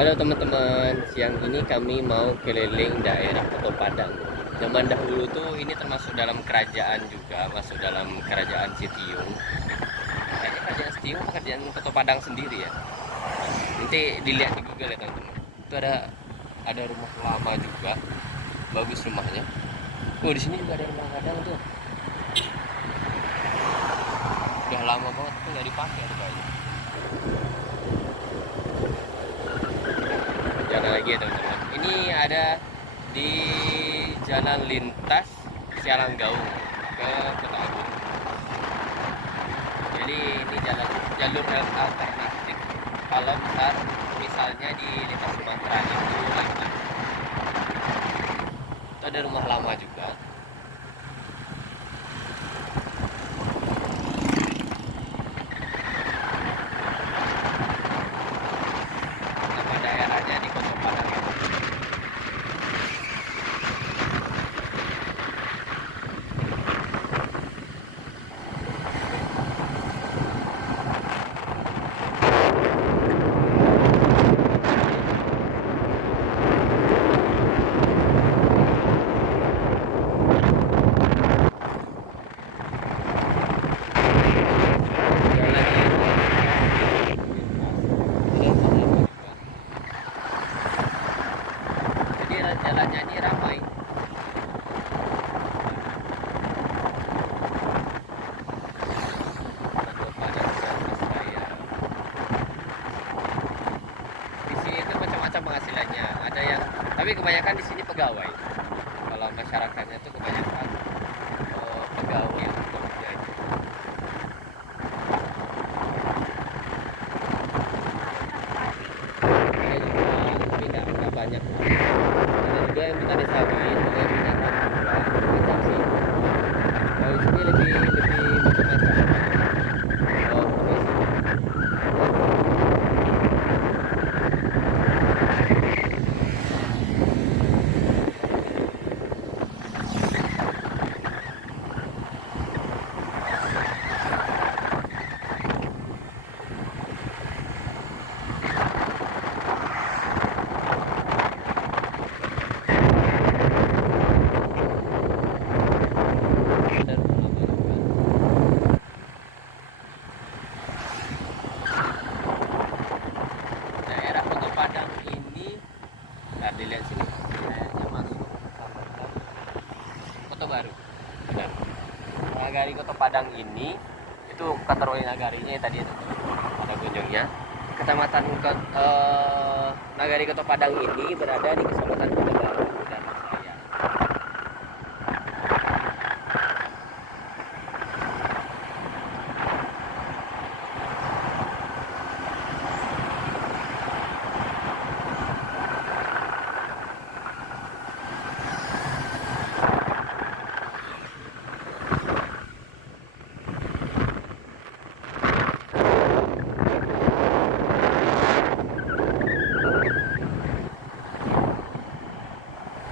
Halo teman-teman, siang ini kami mau keliling daerah Koto Padang. Zaman dahulu tuh ini termasuk dalam kerajaan juga, masuk dalam kerajaan Sitiung. Kayaknya kerajaan Sitiung atau kerajaan Koto Padang sendiri ya. Nanti dilihat di Google ya teman-teman. Itu ada rumah lama juga, bagus rumahnya. Oh di sini juga ada rumah Padang tuh. Udah lama banget tuh nggak dipakai tuh kayaknya. Jalan lagi ya teman-teman. Ini ada di jalan lintas Sialanggaung ke Kota Agung. Jadi ini jalur alternatif kalau misalnya di lintas Sumatera itu lancar. Itu ada rumah lama juga. Nama daerahnya di Kota Padang. Jadi jalannya ini ramai. Di sini itu macam-macam penghasilannya. Ada yang, tapi kebanyakan di sini pegawai. Kalau masyarakatnya itu kebanyakan pegawai yang bekerja. Ada juga tapi nggak banyak. Ada juga yang minta desain, ada yang minta macam sih. Kalau di sini lebih macam-macam. Profesi. Ada rumah lama juga. Daerah Kota Padang ini, nah dilihat sini, kayaknya masuk Kecamatan Kota Baru. Benar. Nagari Kota Padang ini itu kategori nagarinya tadi itu ada kunjungnya. Kecamatan Nagari Kota Padang ini berada di Kecamatan Kota Baru dan Saya.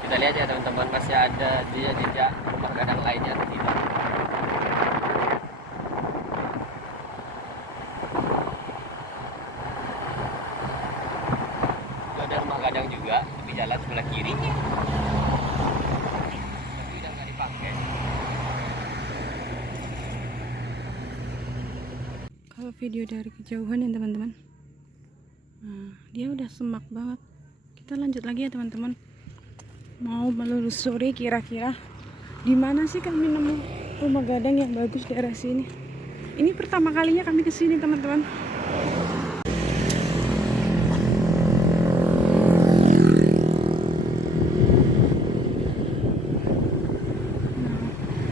Kita lihat ya teman-teman, masih ada jejak rumah gadang lainnya atau tidak. Itu ada rumah gadang juga di jalan sebelah kiri. Tapi udah nggak dipakai. Kalau video dari kejauhan ya teman-teman, nah, dia udah semak banget. Kita lanjut lagi ya teman-teman, mau menelusuri kira-kira di mana sih kami nemu rumah gadang yang bagus di daerah sini. Ini pertama kalinya kami kesini teman-teman.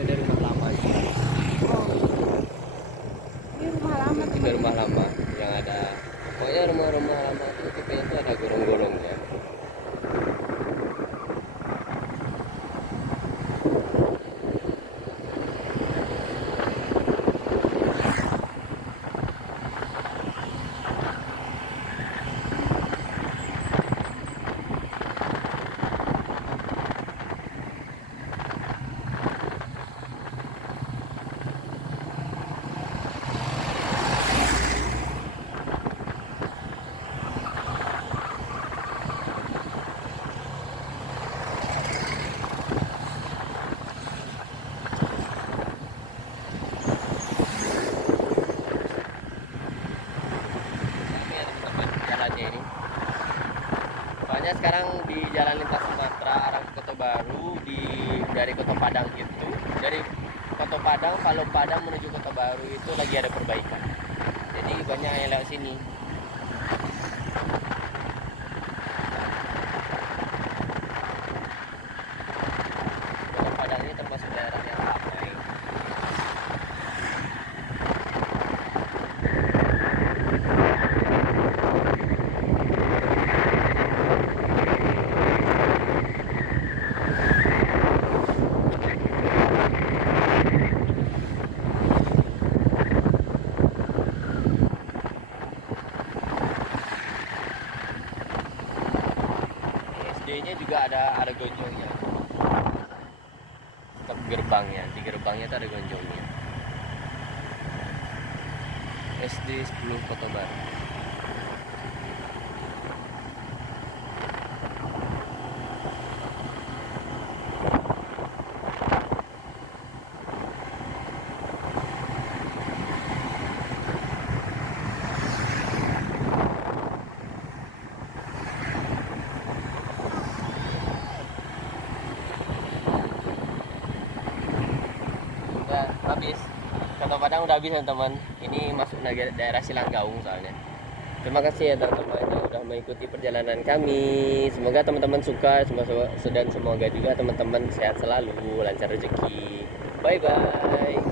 Ada rumah lama juga. Ini rumah lama Juga teman-teman. rumah lama yang ada, pokoknya rumah-rumah lama itu tipenya itu ada gorong-gorongnya. sekarang di Jalan Lintas Sumatera arah Kota Baru dari Kota Padang itu, dari Kota Padang, Palu Padang menuju Kota Baru itu lagi ada perbaikan. Jadi banyak yang lewat sini. Kota Padang ini termasuk daerah yang ramai. SD-nya juga ada gonjongnya. Tetap gerbangnya, di gerbangnya itu ada gonjongnya. SD 10 Kota Baru. Udah habis. Kota Padang udah habis teman-teman. Ini masuk daerah Silanggaung soalnya. Terima kasih ya teman-teman yang udah mengikuti perjalanan kami. Semoga teman-teman suka, dan semoga juga teman-teman sehat selalu, lancar rezeki. Bye bye.